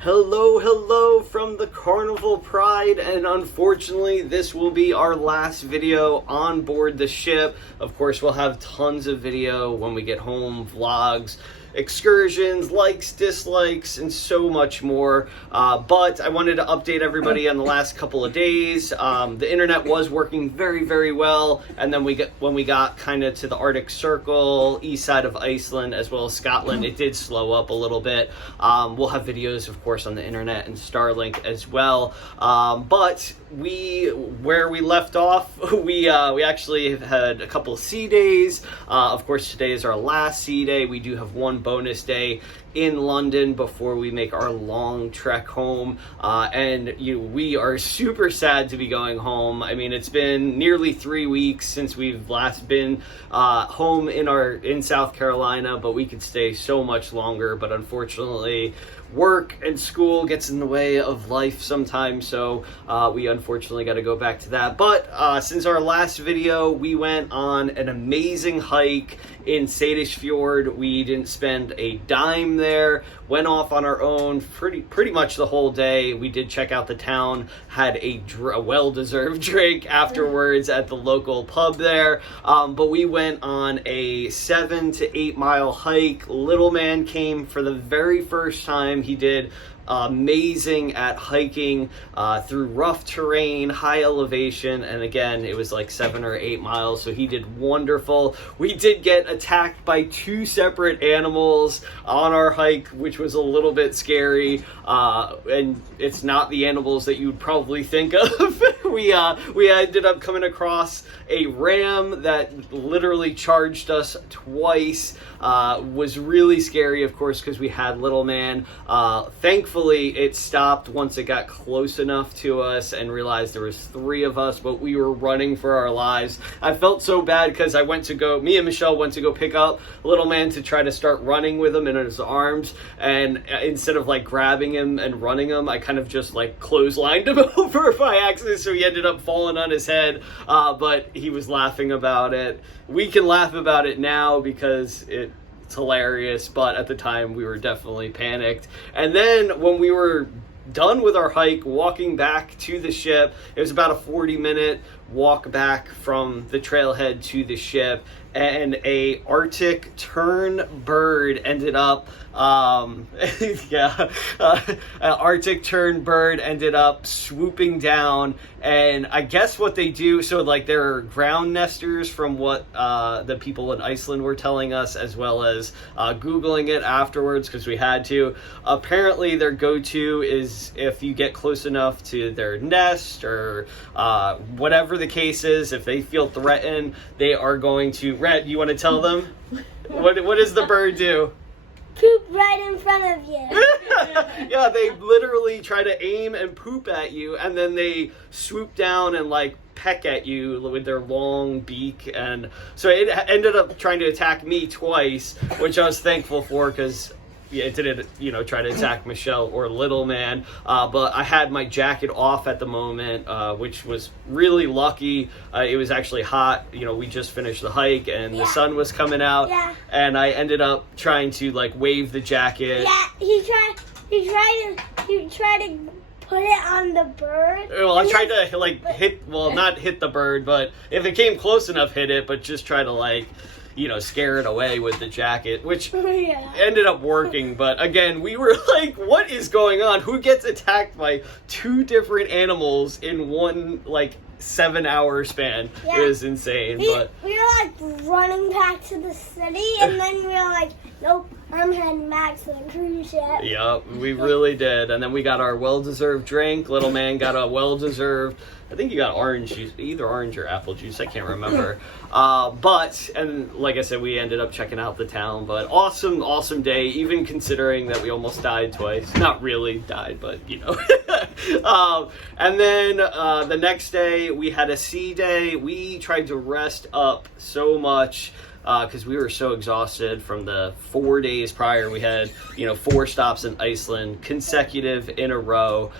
Hello from the Carnival Pride, and unfortunately this will be our last video on board the ship. Of course, we'll have tons of video when we get home, vlogs, excursions, likes, dislikes, and so much more. But I wanted to update everybody on the last couple of days. The internet was working very well, and then when we got kind of to the Arctic Circle, east side of Iceland, as well as Scotland, it did slow up a little bit. We'll have videos, of course, on the internet and Starlink as well. But where we left off, we actually have had a couple of sea days. Of course, today is our last sea day. We do have one bonus day in London before we make our long trek home, and we are super sad to be going home. I mean, it's been nearly 3 weeks since we've last been home in South Carolina, but we could stay so much longer, but unfortunately work and school gets in the way of life sometimes, so we unfortunately got to go back to that. But since our last video, we went on an amazing hike in Fjord. We didn't spend a dime there, went off on our own pretty much the whole day. We did check out the town, had a well-deserved drink afterwards at the local pub there, but we went on a 7 to 8 mile hike. Little man came for the very first time. He did amazing at hiking through rough terrain, high elevation, and again, it was like 7 or 8 miles, so he did wonderful. We did get attacked by 2 separate animals on our hike, which was a little bit scary, and it's not the animals that you'd probably think of. We ended up coming across a ram that literally charged us twice. Was really scary, of course, because we had little man. Thankfully, it stopped once it got close enough to us and realized there was 3 of us, but we were running for our lives. I felt so bad because me and Michelle went to go pick up little man to try to start running with him in his arms, and instead of like grabbing him and running him, I kind of just like clotheslined him over by accident, so he ended up falling on his head, but he was laughing about it. We can laugh about it now because it's hilarious, but at the time we were definitely panicked. And then when we were done with our hike, walking back to the ship, it was about a 40-minute walk back from the trailhead to the ship, and a Arctic tern bird ended up an Arctic tern bird ended up swooping down. And I guess what they do, so like they're ground nesters from what the people in Iceland were telling us, as well as Googling it afterwards because we had to. Apparently their go-to is if you get close enough to their nest or whatever the case is, if they feel threatened, they are going to... Rhett, you want to tell them? What does the bird do? Poop right in front of you. Yeah, they literally try to aim and poop at you, and then they swoop down and like peck at you with their long beak. And so it ended up trying to attack me twice, which I was thankful for because it didn't, try to attack Michelle or little man. But I had my jacket off at the moment, which was really lucky. It was actually hot. We just finished the hike and the sun was coming out. Yeah. And I ended up trying to like wave the jacket. Yeah, he tried to put it on the bird. Well, I tried to not hit the bird, but if it came close enough, hit it, but just try to scare it away with the jacket, which ended up working. But again, we were like, what is going on? Who gets attacked by 2 different animals in one 7-hour span? Yeah. It was insane. We were running back to the city, and then we were like, nope, I'm heading back to the cruise ship. Yep, we really did. And then we got our well-deserved drink. Little man got a well-deserved, I think you got orange juice, either orange or apple juice, I can't remember. And like I said, we ended up checking out the town, but awesome day, even considering that we almost died twice. Not really died, but and then the next day we had a sea day. We tried to rest up so much. because we were so exhausted from the 4 days prior. We had 4 stops in Iceland consecutive in a row,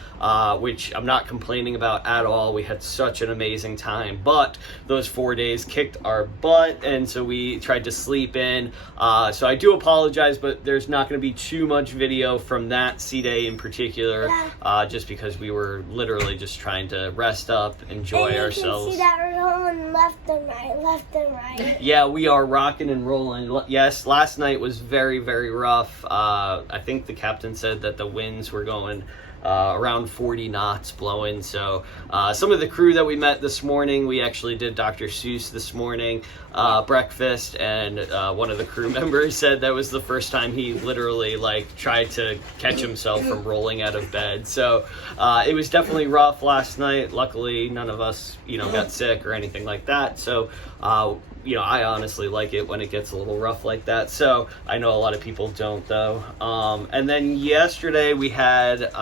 which I'm not complaining about at all. We had such an amazing time, but those 4 days kicked our butt, and so we tried to sleep in. So I do apologize, but there's not going to be too much video from that sea day in particular, just because we were literally just trying to rest up, enjoy ourselves. You can see that we're rolling left and right. Yeah, we are rocking and rolling. Yes, last night was very, very rough. I think the captain said that the winds were going around 40 knots blowing. So some of the crew that we met this morning, we actually did Dr. Seuss this morning, breakfast, and one of the crew members said that was the first time he literally tried to catch himself from rolling out of bed. So it was definitely rough last night. Luckily none of us got sick or anything like that. So I honestly like it when it gets a little rough like that. So I know a lot of people don't, though. And then yesterday we had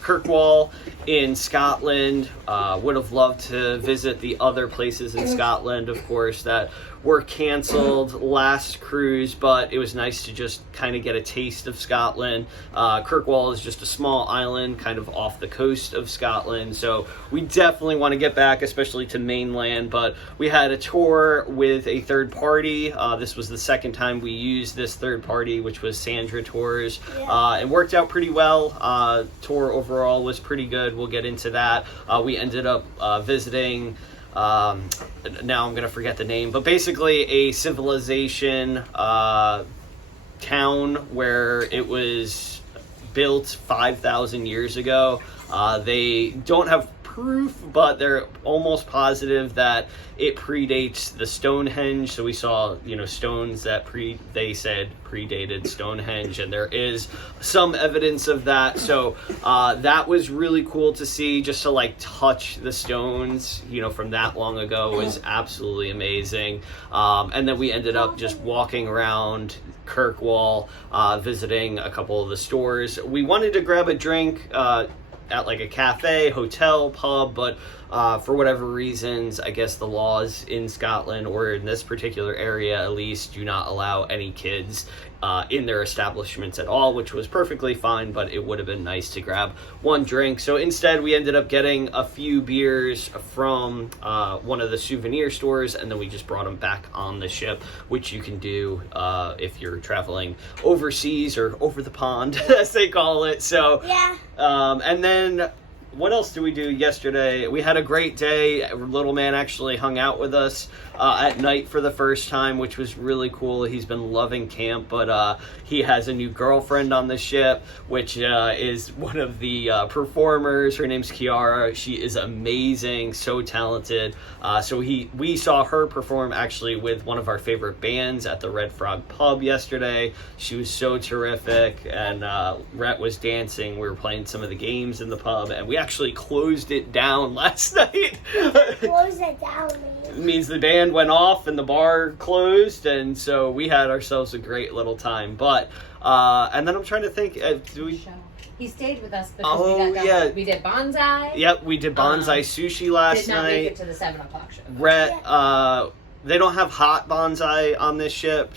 Kirkwall in Scotland. Would have loved to visit the other places in Scotland, of course, that were canceled last cruise, but it was nice to just kind of get a taste of Scotland. Kirkwall is just a small island kind of off the coast of Scotland, so we definitely want to get back, especially to mainland. But we had a tour with a third party. This was the second time we used this third party, which was Sandra Tours. It worked out pretty well. Tour overall was pretty good. We'll get into that. We ended up visiting, now I'm going to forget the name, but basically a civilization town where it was built 5,000 years ago. They don't have proof, but they're almost positive that it predates the Stonehenge. So we saw, stones that they said predated Stonehenge, and there is some evidence of that. So that was really cool to see, just to touch the stones, from that long ago was absolutely amazing. And then we ended up just walking around Kirkwall, visiting a couple of the stores. We wanted to grab a drink at a cafe, hotel, pub, but for whatever reasons, I guess the laws in Scotland, or in this particular area at least, do not allow any kids in their establishments at all, which was perfectly fine, but it would have been nice to grab one drink. So instead, we ended up getting a few beers from one of the souvenir stores, and then we just brought them back on the ship, which you can do if you're traveling overseas or over the pond, as they call it. So, and then what else did we do yesterday? We had a great day. Little man actually hung out with us at night for the first time, which was really cool. He's been loving camp, but he has a new girlfriend on the ship, which is one of the performers. Her name's Kiara. She is amazing, so talented. So we saw her perform actually with one of our favorite bands at the Red Frog Pub yesterday. She was so terrific, and Rhett was dancing. We were playing some of the games in the pub, and we actually closed it down last night. Close it down means the band went off and the bar closed, and so we had ourselves a great little time. But and then I'm trying to think, he stayed with us because we did bonsai. Yep, we did bonsai sushi last night. Did not make it to the 7 o'clock show. Rhett, they don't have hot bonsai on this ship,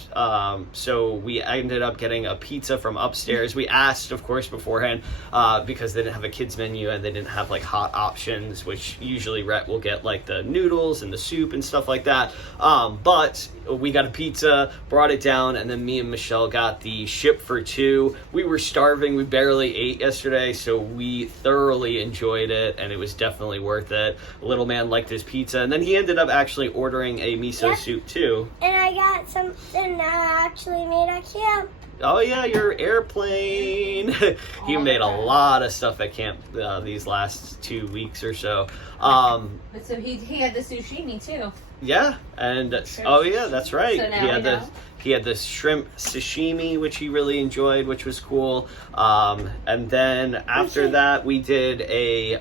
so we ended up getting a pizza from upstairs. We asked, of course, beforehand, because they didn't have a kids menu and they didn't have hot options, which usually Rhett will get the noodles and the soup and stuff like that. But we got a pizza, brought it down, and then me and Michelle got the ship for two. We were starving. We barely ate yesterday, so we thoroughly enjoyed it, and it was definitely worth it. Little man liked his pizza, and then he ended up actually ordering a miso soup too. And I got something that I actually made at camp. Oh yeah, your airplane. You made a lot of stuff at camp these last 2 weeks or so. But so he had the sushimi too. Yeah, and oh yeah, that's right. So now he had the shrimp sashimi, which he really enjoyed, which was cool. And then after that, we did a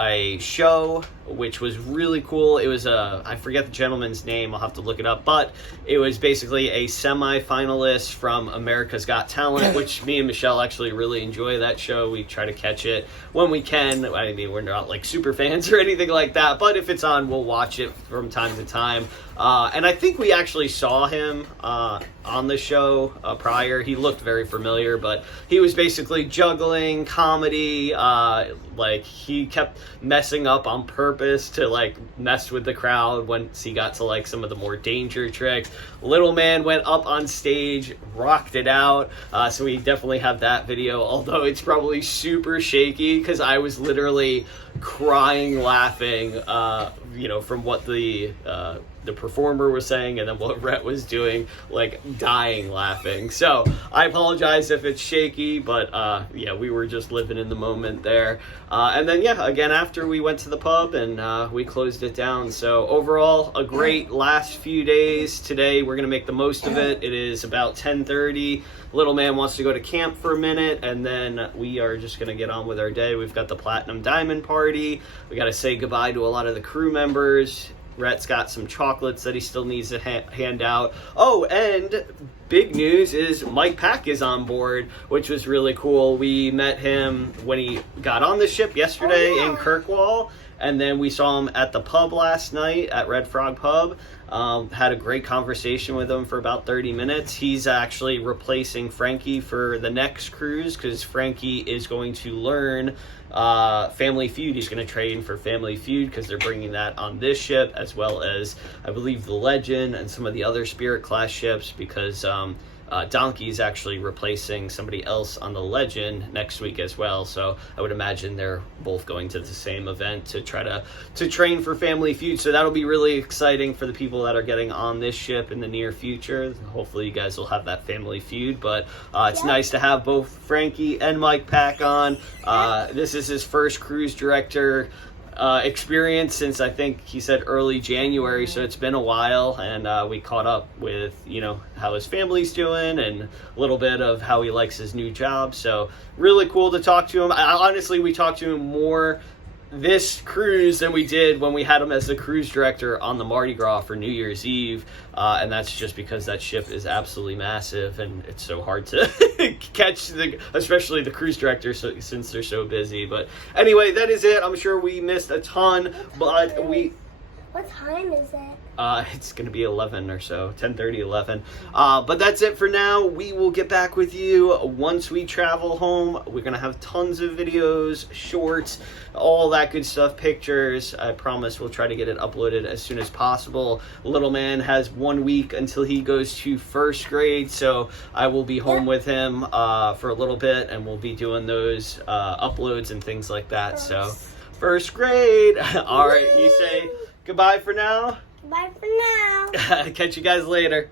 a show, which was really cool. It was I forget the gentleman's name, I'll have to look it up, but it was basically a semi-finalist from America's Got Talent, which me and Michelle actually really enjoy that show. We try to catch it when we can. I mean, we're not like super fans or anything like that, but if it's on, we'll watch it from time to time. And I think we actually saw him on the show prior. He looked very familiar, but he was basically juggling comedy. Like, he kept messing up on purpose to like mess with the crowd once he got to like some of the more danger tricks. Little man went up on stage, rocked it out. So we definitely have that video, although it's probably super shaky because I was literally crying laughing, from what the performer was saying and then what Rhett was doing, like dying laughing. So I apologize if it's shaky, but we were just living in the moment there. And then again, after we went to the pub and we closed it down. So overall, a great last few days. Today we're gonna make the most of it. It is about 10:30. Little man wants to go to camp for a minute, and then we are just going to get on with our day. We've got the Platinum Diamond Party. We got to say goodbye to a lot of the crew members. Rhett's got some chocolates that he still needs to hand out. Oh, and big news is Mike Pack is on board, which was really cool. We met him when he got on the ship yesterday in Kirkwall, and then we saw him at the pub last night at Red Frog Pub. Had a great conversation with him for about 30 minutes. He's actually replacing Frankie for the next cruise because Frankie is going to learn Family Feud. He's going to train for Family Feud because they're bringing that on this ship, as well as I believe the Legend and some of the other Spirit class ships, because Donkey's actually replacing somebody else on the Legend next week as well. So I would imagine they're both going to the same event to try to train for Family Feud. So that'll be really exciting for the people that are getting on this ship in the near future. Hopefully you guys will have that Family Feud, but it's nice to have both Frankie and Mike Pack on. This is his first cruise director experience since I think he said early January, so it's been a while, and we caught up with how his family's doing and a little bit of how he likes his new job. So really cool to talk to him. Honestly, we talked to him more this cruise than we did when we had him as the cruise director on the Mardi Gras for New Year's Eve, and that's just because that ship is absolutely massive and it's so hard to catch especially the cruise director, since they're so busy. But anyway, that is it. I'm sure we missed a ton, but what time is it? It's going to be 11 or so, 10:30, 11. But that's it for now. We will get back with you once we travel home. We're going to have tons of videos, shorts, all that good stuff, pictures. I promise we'll try to get it uploaded as soon as possible. Little man has 1 week until he goes to first grade, so I will be home with him for a little bit, and we'll be doing those uploads and things like that. So first grade. All right, you say goodbye for now. Bye for now. Catch you guys later.